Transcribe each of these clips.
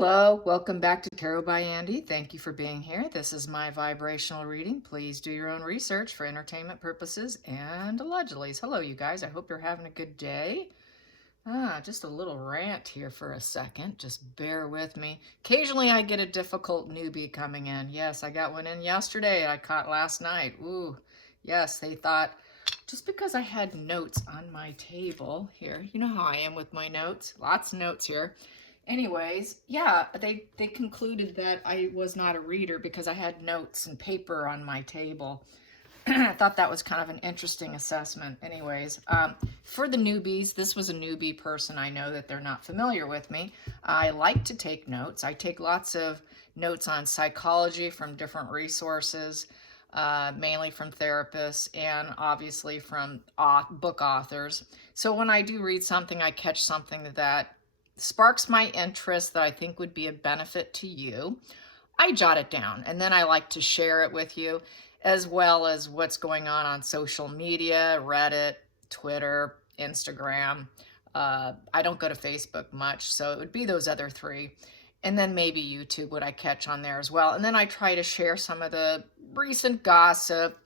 Hello, welcome back to Tarot by Andy. Thank you for being here. This is my vibrational reading. Please do your own research for entertainment purposes and allegedly. Hello, you guys. I hope you're having a good day. Just a little rant here for a second. Just bear with me. Occasionally I get a difficult newbie coming in. Yes, I got one in yesterday. I caught last night. Ooh, yes, they thought just because I had notes on my table here. You know how I am with my notes. Lots of notes here. Anyways, yeah, they concluded that I was not a reader because I had notes and paper on my table. I thought that was kind of an interesting assessment. Anyways, for the newbies, this was a newbie person. I know that they're not familiar with me. I like to take notes. I take lots of notes on psychology from different resources, mainly from therapists and obviously from book authors. So when I do read something, I catch something that sparks my interest that I think would be a benefit to you. I jot it down and then I like to share it with you, as well as what's going on social media, Reddit, Twitter, Instagram. I don't go to Facebook much, so it would be those other three. And then maybe YouTube would I catch on there as well. And then I try to share some of the recent gossip,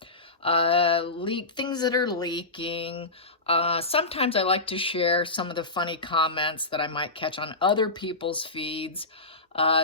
things that are leaking. Sometimes I like to share some of the funny comments that I might catch on other people's feeds,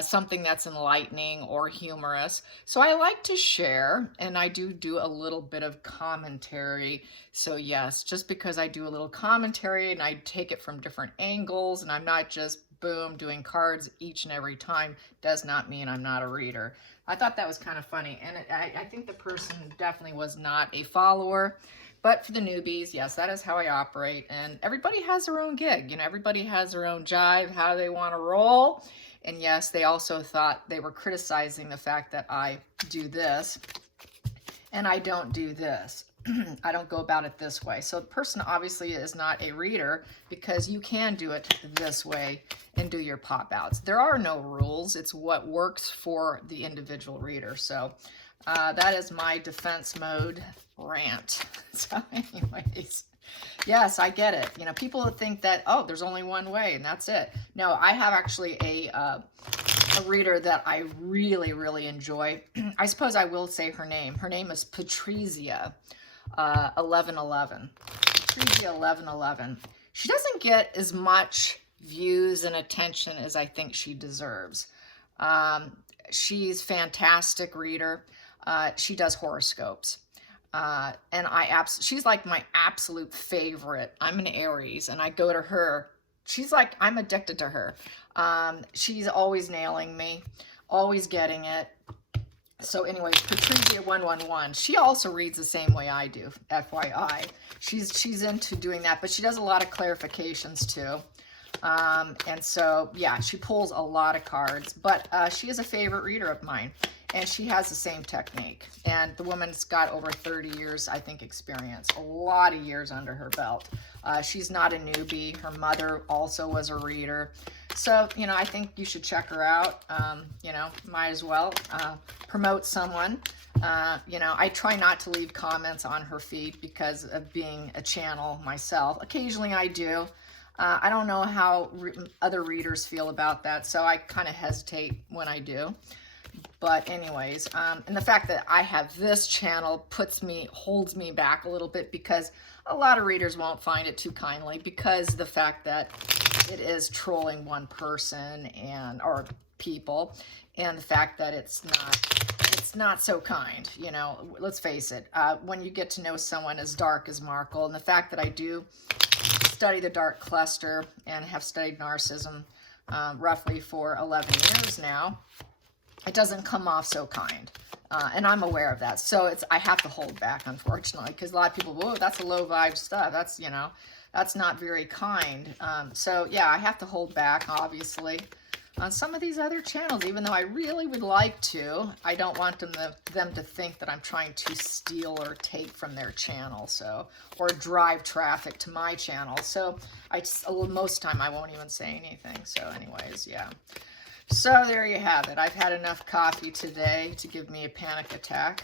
something that's enlightening or humorous. So I like to share, and I do a little bit of commentary. So yes, just because I do a little commentary and I take it from different angles and I'm not just boom doing cards each and every time, does not mean I'm not a reader. I thought that was kind of funny, and I think the person definitely was not a follower. But for the newbies, yes, that is how I operate. And everybody has their own gig. You know, everybody has their own jive, how they want to roll. And yes, they also thought they were criticizing the fact that I do this and I don't do this. I don't go about it this way. So the person obviously is not a reader because you can do it this way and do your pop outs. There are no rules. It's what works for the individual reader. So that is my defense mode rant. So anyways, yes, I get it. You know, people think that, oh, there's only one way and that's it. No, I have actually a reader that I really, really enjoy. I suppose I will say her name. Her name is Patrizia 1111. Patrizia 1111. She doesn't get as much views and attention as I think she deserves. She's a fantastic reader. She does horoscopes. And she's like my absolute favorite. I'm an Aries and I go to her. She's like, I'm addicted to her. She's always nailing me, always getting it. So anyways, Patrizia 111, she also reads the same way I do, FYI. She's into doing that, but she does a lot of clarifications too. And so, yeah, she pulls a lot of cards, but she is a favorite reader of mine, and she has the same technique. And the woman's got over 30 years, I think, experience, a lot of years under her belt. She's not a newbie. Her mother also was a reader. So, you know, I think you should check her out. You know, might as well promote someone. You know, I try not to leave comments on her feed because of being a channel myself. Occasionally I do. I don't know how other readers feel about that, so I kind of hesitate when I do. But anyways, and the fact that I have this channel holds me back a little bit because a lot of readers won't find it too kindly because the fact that it is trolling one person or people, and the fact that it's not so kind. You know, let's face it, when you get to know someone as dark as Markle, and the fact that I do study the dark cluster and have studied narcissism roughly for 11 years now, it doesn't come off so kind. And I'm aware of that. So I have to hold back, unfortunately, because a lot of people, whoa, that's a low vibe stuff. That's, you know, that's not very kind. So yeah, I have to hold back, obviously. On some of these other channels, even though I really would like to, I don't want them to think that I'm trying to steal or take from their channel, or drive traffic to my channel. So most time I won't even say anything. So anyways, yeah. So there you have it. I've had enough coffee today to give me a panic attack.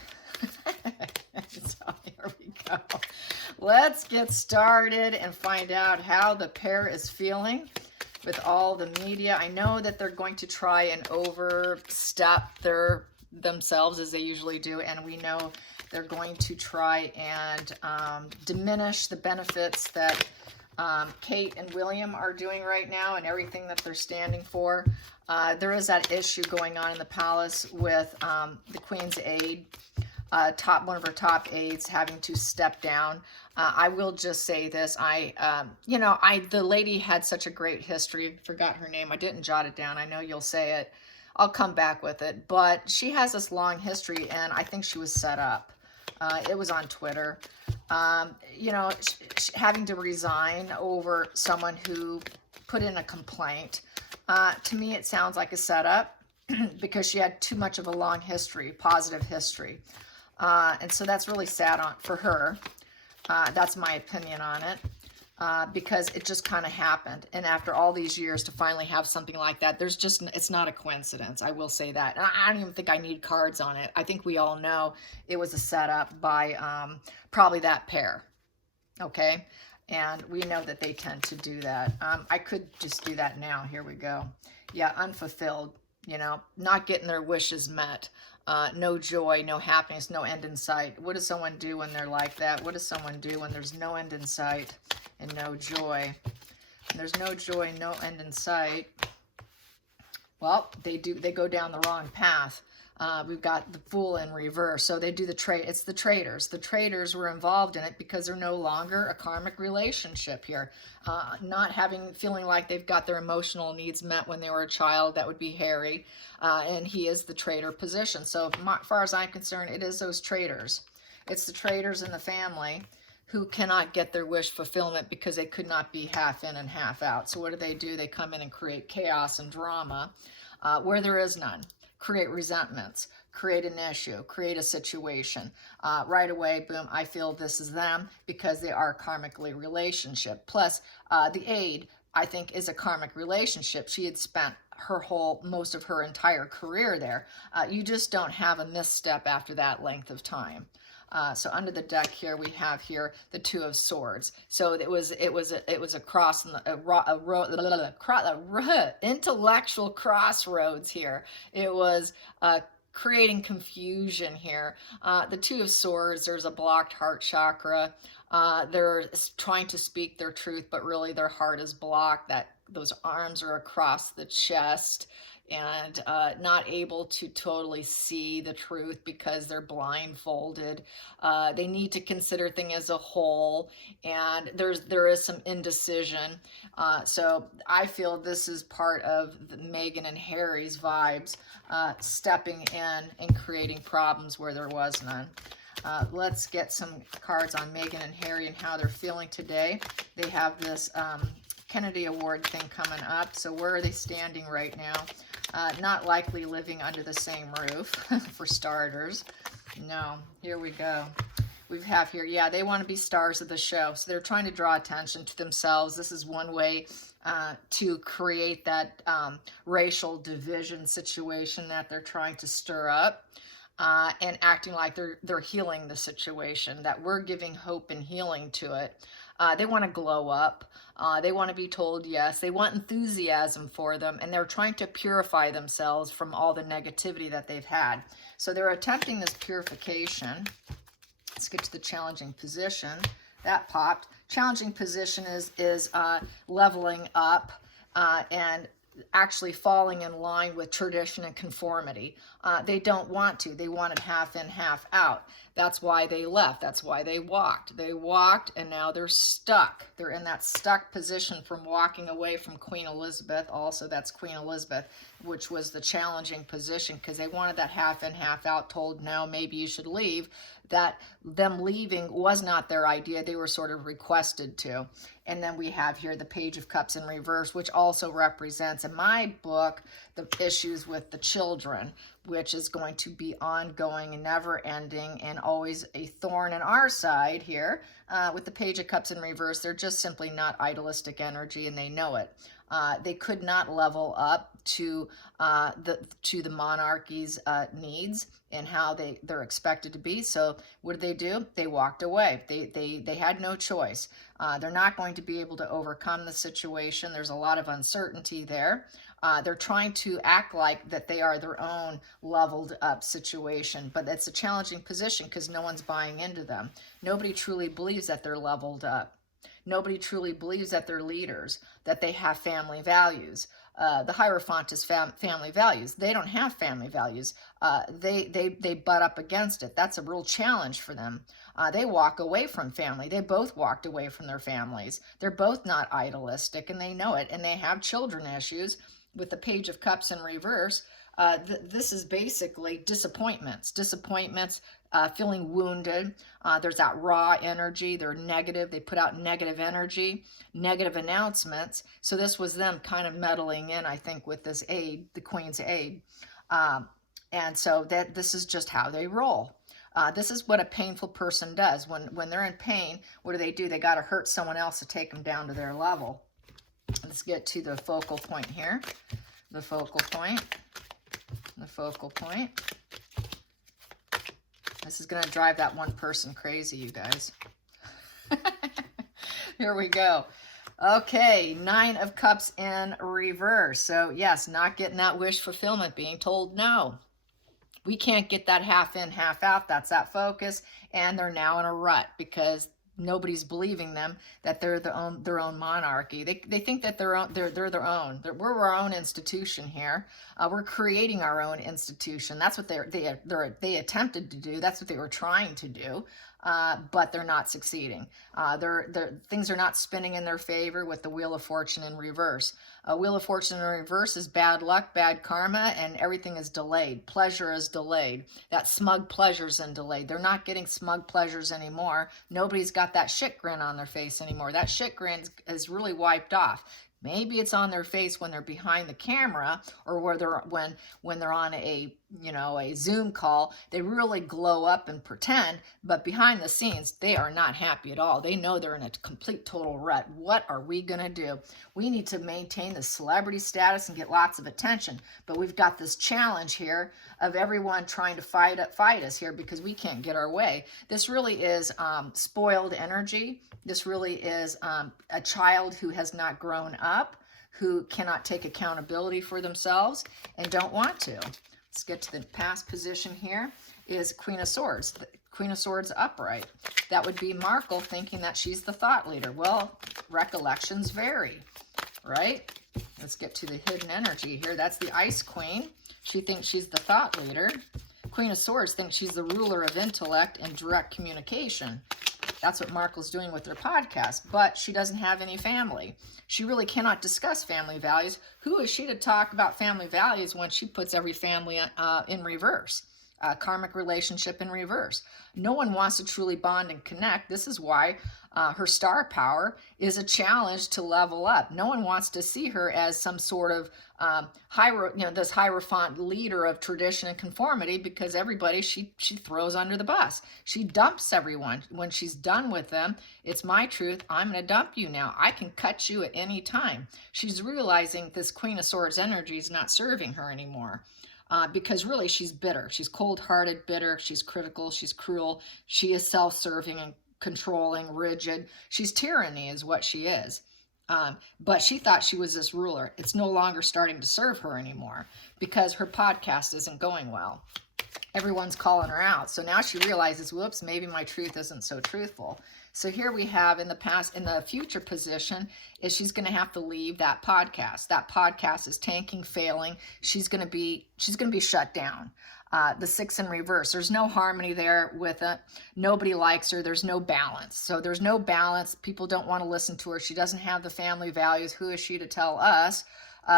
So here we go. Let's get started and find out how the pair is feeling. with all the media. I know that they're going to try and overstep themselves as they usually do, and we know they're going to try and diminish the benefits that Kate and William are doing right now and everything that they're standing for. There is that issue going on in the palace with the Queen's aide, one of her top aides having to step down. I will just say this. The lady had such a great history. Forgot her name. I didn't jot it down. I know you'll say it. I'll come back with it. But she has this long history, and I think she was set up. It was on Twitter. Having to resign over someone who put in a complaint. To me, it sounds like a setup because she had too much of a long history, positive history. And so that's really sad for her. That's my opinion on it. Because it just kind of happened. And after all these years to finally have something like that, it's not a coincidence. I will say that. And I don't even think I need cards on it. I think we all know it was a setup by probably that pair. Okay. And we know that they tend to do that. I could just do that now. Here we go. Yeah. Unfulfilled, not getting their wishes met. No joy, no happiness, no end in sight. What does someone do when they're like that? What does someone do when there's no end in sight and no joy? And there's no joy, no end in sight. Well, they go down the wrong path. We've got the Fool in reverse. So they do it's the traitors. The traitors were involved in it because they're no longer a karmic relationship here. Feeling like they've got their emotional needs met when they were a child. That would be Harry. And he is the traitor position. So as far as I'm concerned, it is those traitors. It's the traitors in the family who cannot get their wish fulfillment because they could not be half in and half out. So what do? They come in and create chaos and drama where there is none. Create resentments, create an issue, create a situation. Right away, boom, I feel this is them because they are karmically relationship. Plus, the aide, I think, is a karmic relationship. She had spent most of her entire career there. You just don't have a misstep after that length of time. So under the deck here, we have here the Two of Swords. So it was a cross, intellectual crossroads here. It was creating confusion here. The Two of Swords, there's a blocked heart chakra. They're trying to speak their truth, but really their heart is blocked. Those arms are across the chest and not able to totally see the truth because they're blindfolded. They need to consider things as a whole, and there is some indecision. So I feel this is part of Meghan and Harry's vibes, stepping in and creating problems where there was none. Let's get some cards on Meghan and Harry and how they're feeling today. They have this Kennedy Award thing coming up. So where are they standing right now? Not likely living under the same roof, for starters. No, here we go. We have here, yeah, they want to be stars of the show. So they're trying to draw attention to themselves. This is one way to create that racial division situation that they're trying to stir up. And acting like they're healing the situation, that we're giving hope and healing to it. They want to glow up. They want to be told yes. They want enthusiasm for them, and they're trying to purify themselves from all the negativity that they've had. So they're attempting this purification. Let's get to the challenging position. That popped. Challenging position is leveling up and actually falling in line with tradition and conformity. They don't want to. They want it half in, half out. That's why they left. That's why they walked. They walked, and now they're stuck. They're in that stuck position from walking away from Queen Elizabeth. Also, that's Queen Elizabeth, which was the challenging position because they wanted that half in, half out, told, no, maybe you should leave. That them leaving was not their idea. They were sort of requested to. And then we have here the Page of Cups in reverse, which also represents, in my book, the issues with the children, which is going to be ongoing and never ending and always a thorn in our side here. With the Page of Cups in reverse, they're just simply not idealistic energy, and they know it. They could not level up to the monarchy's needs and how they're expected to be. So what did they do? They walked away. They had no choice. They're not going to be able to overcome the situation. There's a lot of uncertainty there. They're trying to act like that they are their own leveled up situation, but it's a challenging position because no one's buying into them. Nobody truly believes that they're leveled up. Nobody truly believes that they're leaders, that they have family values. The Hierophant is family values. They don't have family values. They butt up against it. That's a real challenge for them. They walk away from family. They both walked away from their families. They're both not idealistic, and they know it, and they have children issues. With the Page of Cups in reverse, this is basically disappointments, feeling wounded. There's that raw energy. They're negative. They put out negative energy, negative announcements. So this was them kind of meddling in, I think, with this Aide, the Queen's Aide. And so this is just how they roll. This is what a painful person does. When they're in pain, what do? They got to hurt someone else to take them down to their level. Let's get to the focal point here. The focal point. The focal point. This is going to drive that one person crazy, you guys. Here we go. Okay, 9 of Cups in reverse. So yes, not getting that wish fulfillment, being told no. We can't get that half in, half out. That's that focus. And they're now in a rut because nobody's believing them that they're their own monarchy. They think that they're their own. We're our own institution here. We're creating our own institution. That's what they attempted to do. That's what they were trying to do. But they're not succeeding. Things are not spinning in their favor with the Wheel of Fortune in reverse. Wheel of Fortune in reverse is bad luck, bad karma, and everything is delayed. Pleasure is delayed. That smug pleasure's in delayed. They're not getting smug pleasures anymore. Nobody's got that shit grin on their face anymore. That shit grin is really wiped off. Maybe it's on their face when they're behind the camera, or when they're on a Zoom call. They really glow up and pretend, but behind the scenes, they are not happy at all. They know they're in a complete total rut. What are we gonna do? We need to maintain the celebrity status and get lots of attention, but we've got this challenge here of everyone trying to fight us here because we can't get our way. This really is spoiled energy. This really is a child who has not grown up, who cannot take accountability for themselves and don't want to. Let's get to the past position here is Queen of Swords. The Queen of Swords upright. That would be Harkle thinking that she's the thought leader. Well, recollections vary, right? Let's get to the hidden energy here. That's the Ice Queen. She thinks she's the thought leader. Queen of Swords thinks she's the ruler of intellect and direct communication. That's what Harkle's doing with her podcast, but she doesn't have any family. She really cannot discuss family values. Who is she to talk about family values when she puts every family in reverse? Karmic relationship in reverse. No one wants to truly bond and connect. This is why her star power is a challenge to level up. No one wants to see her as some sort of this Hierophant leader of tradition and conformity, because everybody she throws under the bus. She dumps everyone. When she's done with them, it's my truth. I'm going to dump you now. I can cut you at any time. She's realizing this Queen of Swords energy is not serving her anymore. Because really she's bitter. She's cold-hearted, bitter. She's critical. She's cruel. She is self-serving and controlling, rigid. She's tyranny is what she is. But she thought she was this ruler. It's no longer starting to serve her anymore because her podcast isn't going well. Everyone's calling her out. So now she realizes, whoops, maybe my truth isn't so truthful. So here we have in the future position is she's going to have to leave that podcast. That podcast is tanking, failing. She's going to be shut down. The 6 in reverse. There's no harmony there with it. Nobody likes her. There's no balance. So there's no balance. People don't want to listen to her. She doesn't have the family values. Who is she to tell us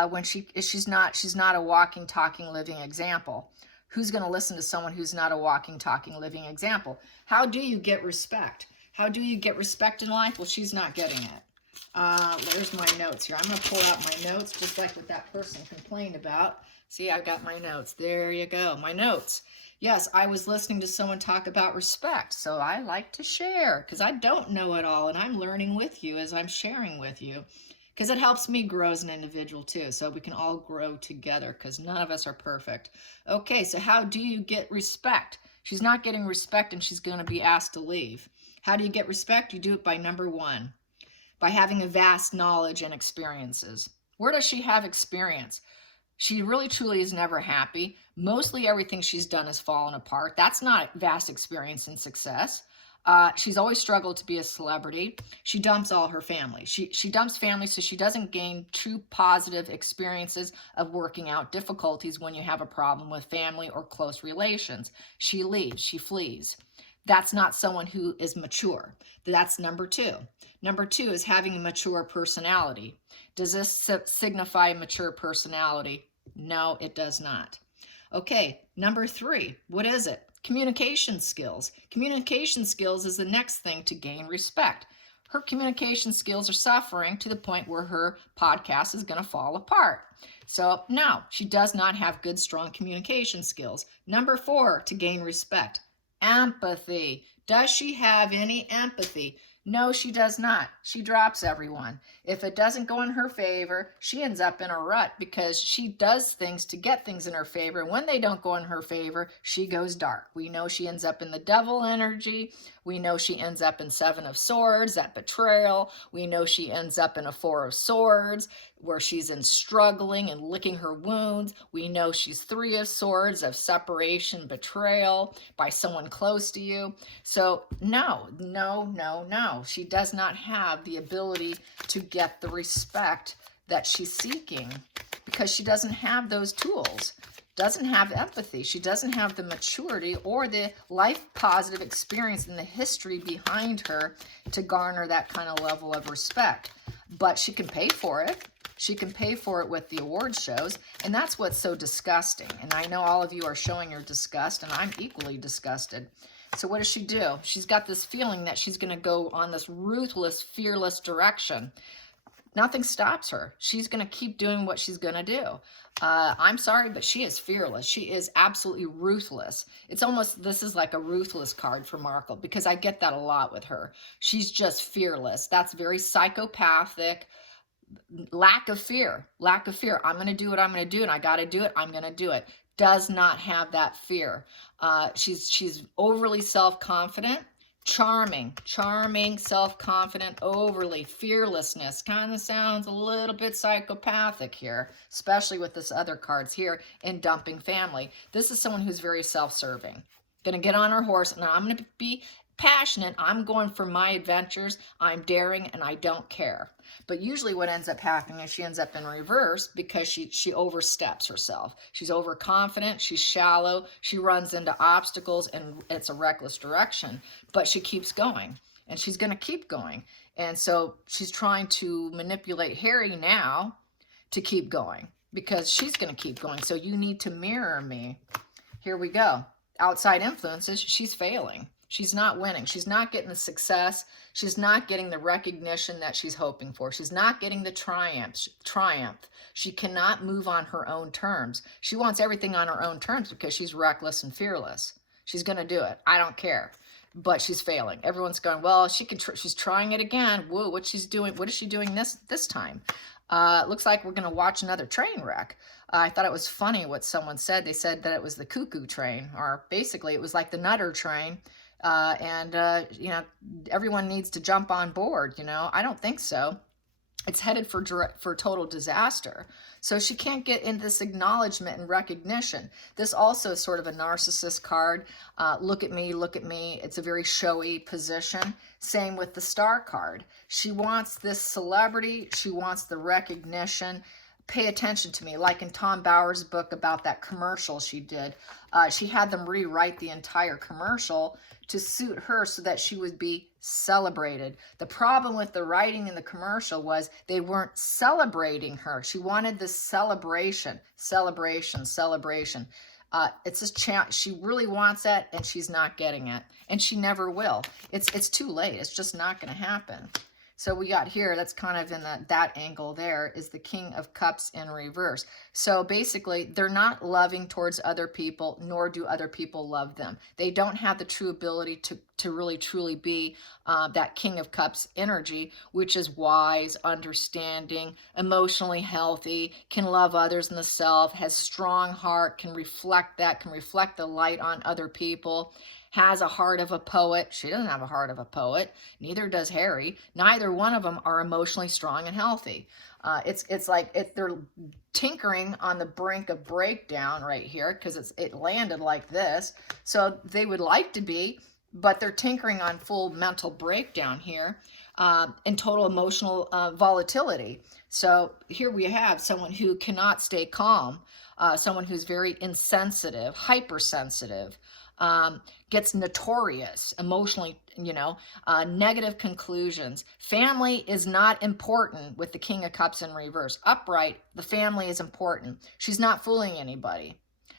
when she's not a walking, talking, living example? Who's going to listen to someone who's not a walking, talking, living example? How do you get respect? How do you get respect in life? Well, she's not getting it. There's my notes here. I'm going to pull out my notes just like what that person complained about. See, I've got my notes. There you go, my notes. Yes, I was listening to someone talk about respect, so I like to share because I don't know it all, and I'm learning with you as I'm sharing with you. because it helps me grow as an individual too. So we can all grow together because none of us are perfect. Okay, so how do you get respect? She's not getting respect and she's going to be asked to leave. How do you get respect? You do it by number one, by having a vast knowledge and experiences. Where does she have experience? She really truly is never happy. Mostly everything she's done has fallen apart. That's not vast experience and success. She's always struggled to be a celebrity. She dumps all her family. She dumps family so she doesn't gain true positive experiences of working out difficulties when you have a problem with family or close relations. She leaves, she flees. That's not someone who is mature. That's number two. Number two is having a mature personality. Does this signify mature personality? No, it does not. Okay, number three, what is it? Communication skills. Communication skills is the next thing to gain respect. Her communication skills are suffering to the point where her podcast is going to fall apart. So no, she does not have good, strong communication skills. Number four, to gain respect, empathy. Does she have any empathy? No, she does not. She drops everyone. If it doesn't go in her favor, she ends up in a rut because she does things to get things in her favor. When they don't go in her favor, she goes dark. We know she ends up in the devil energy. We know she ends up in Seven of Swords, that betrayal. We know she ends up in a Four of Swords, where she's in struggling and licking her wounds. We know she's Three of Swords, of separation, betrayal by someone close to you. So no. She does not have the ability to get the respect that she's seeking because she doesn't have those tools. Doesn't have empathy. She doesn't have the maturity or the life positive experience and the history behind her to garner that kind of level of respect. But she can pay for it. She can pay for it with the award shows, and that's what's so disgusting. And I know all of you are showing your disgust, and I'm equally disgusted. So what does she do? She's got this feeling that she's going to go on this ruthless, fearless direction. Nothing stops her. She's going to keep doing what she's going to do. I'm sorry, but she is fearless. She is absolutely ruthless. It's almost, this is like a ruthless card for Harkle because I get that a lot with her. She's just fearless. That's very psychopathic. Lack of fear. I'm going to do what I'm going to do, and I got to do it. I'm going to do it. Does not have that fear. She's overly self-confident, charming, self-confident, overly fearlessness. Kind of sounds a little bit psychopathic here, especially with this other cards here in dumping family. This is someone who's very self-serving. Going to get on her horse, and I'm going to be passionate. I'm going for my adventures. I'm daring, and I don't care. But usually what ends up happening is she ends up in reverse because she oversteps herself. She's overconfident, she's shallow, she runs into obstacles, and it's a reckless direction. But she keeps going, and she's going to keep going. And so she's trying to manipulate Harry now to keep going because she's going to keep going. So you need to mirror me. Here we go. Outside influences, she's failing. She's not winning. She's not getting the success. She's not getting the recognition that she's hoping for. She's not getting the triumph. She cannot move on her own terms. She wants everything on her own terms because she's reckless and fearless. She's going to do it. I don't care. But she's failing. Everyone's going, well, she's trying it again. Whoa, what she's doing? What is she doing this time? Looks like we're going to watch another train wreck. I thought it was funny what someone said. They said that it was the cuckoo train, or basically it was like the nutter train. You know, everyone needs to jump on board, you know. I don't think so. It's headed for total disaster. So she can't get in this acknowledgement and recognition. This also is sort of a narcissist card. Look at me, look at me. It's a very showy position. Same with the star card. She wants this celebrity. She wants the recognition. Pay attention to me. Like in Tom Bauer's book about that commercial she did, she had them rewrite the entire commercial to suit her so that she would be celebrated. The problem with the writing in the commercial was they weren't celebrating her. She wanted this celebration. It's just she really wants that, and she's not getting it, and she never will. It's too late. It's just not going to happen. So we got here, that's kind of in that angle there, is the King of Cups in reverse. So basically, they're not loving towards other people, nor do other people love them. They don't have the true ability to really truly be that King of Cups energy, which is wise, understanding, emotionally healthy, can love others and the self, has strong heart, can reflect that, can reflect the light on other people, has a heart of a poet. She doesn't have a heart of a poet. Neither does Harry. Neither one of them are emotionally strong and healthy. It's like they're tinkering on the brink of breakdown right here, because it landed like this. So they would like to be, but they're tinkering on full mental breakdown here, and total emotional volatility. So here we have someone who cannot stay calm, someone who's very insensitive, hypersensitive, gets notorious emotionally, negative conclusions. Family is not important with the King of Cups in reverse. Upright, the family is important. She's not fooling anybody.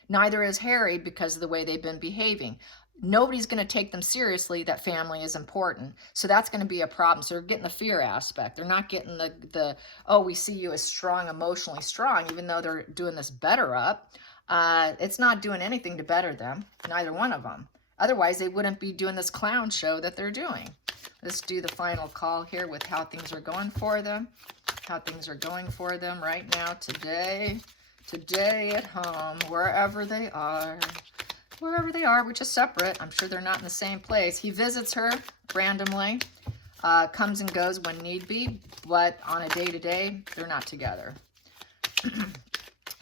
Neither is Harry, because of the way they've been behaving. Nobody's going to take them seriously that family is important. So that's going to be a problem. So they're getting the fear aspect. They're not getting the oh, we see you as strong, emotionally strong, even though they're doing this better up. It's not doing anything to better them, neither one of them. Otherwise, they wouldn't be doing this clown show that they're doing. Let's do the final call here with how things are going for them. How things are going for them right now, today at home, wherever they are. Wherever they are, which is separate. I'm sure they're not in the same place. He visits her randomly, comes and goes when need be, but on a day-to-day, they're not together.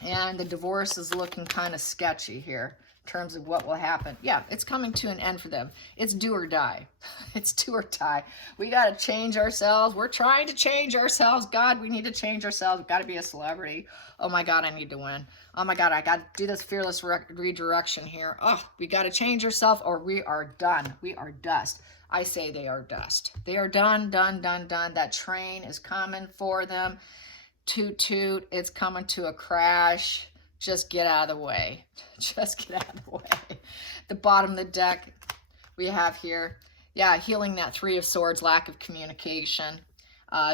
And the divorce is looking kind of sketchy here in terms of what will happen. Yeah, it's coming to an end for them. It's do or die. It's do or die. We got to change ourselves. We're trying to change ourselves. God, we need to change ourselves. We've got to be a celebrity. Oh my God, I need to win. Oh my God, I got to do this fearless redirection here. Oh, we got to change ourselves or we are done. We are dust. I say they are dust. They are done, done, done, done. That train is coming for them. Toot, toot. It's coming to a crash. Just get out of the way. Just get out of the way. The bottom of the deck we have here. Yeah, healing that Three of Swords, lack of communication.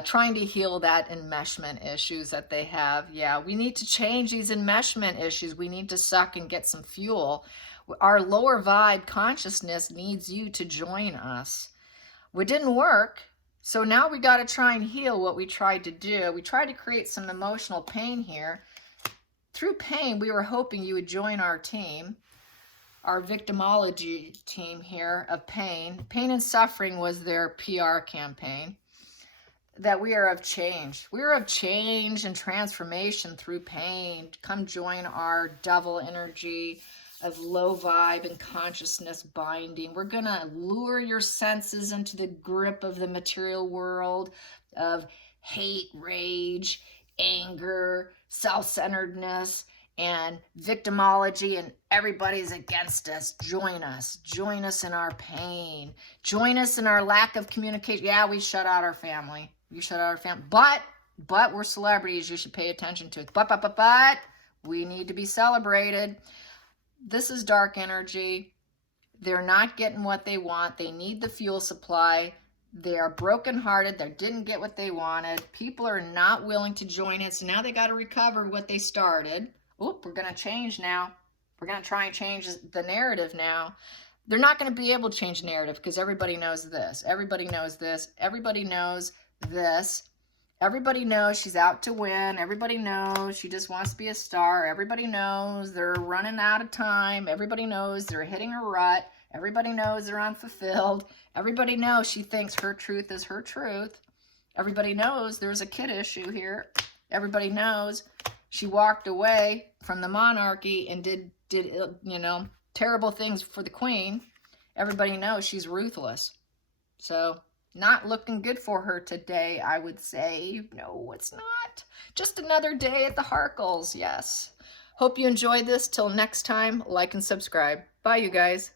Trying to heal that enmeshment issues that they have. Yeah, we need to change these enmeshment issues. We need to suck and get some fuel. Our lower vibe consciousness needs you to join us. It didn't work. So now we got to try and heal what we tried to do. We tried to create some emotional pain here. Through pain, we were hoping you would join our team, our victimology team here of pain. Pain and suffering was their PR campaign. That we are of change. We are of change and transformation through pain. Come join our devil energy of low vibe and consciousness binding. We're going to lure your senses into the grip of the material world of hate, rage, anger, self-centeredness, and victimology, and everybody's against us. Join us. Join us in our pain. Join us in our lack of communication. Yeah, we shut out our family. You shut out our family. But we're celebrities. You should pay attention to it. But we need to be celebrated. This is dark energy. They're not getting what they want. They need the fuel supply. They are brokenhearted. They didn't get what they wanted. People are not willing to join it. So now they got to recover what they started. Oop, we're going to change now. We're going to try and change the narrative now. They're not going to be able to change the narrative because everybody knows this. Everybody knows this. Everybody knows this. Everybody knows she's out to win. Everybody knows she just wants to be a star. Everybody knows they're running out of time. Everybody knows they're hitting a rut. Everybody knows they're unfulfilled. Everybody knows she thinks her truth is her truth. Everybody knows there's a kid issue here. Everybody knows she walked away from the monarchy and did terrible things for the queen. Everybody knows she's ruthless. So not looking good for her today, I would say. No, it's not. Just another day at the Harkles, yes. Hope you enjoyed this. Till next time, like and subscribe. Bye, you guys.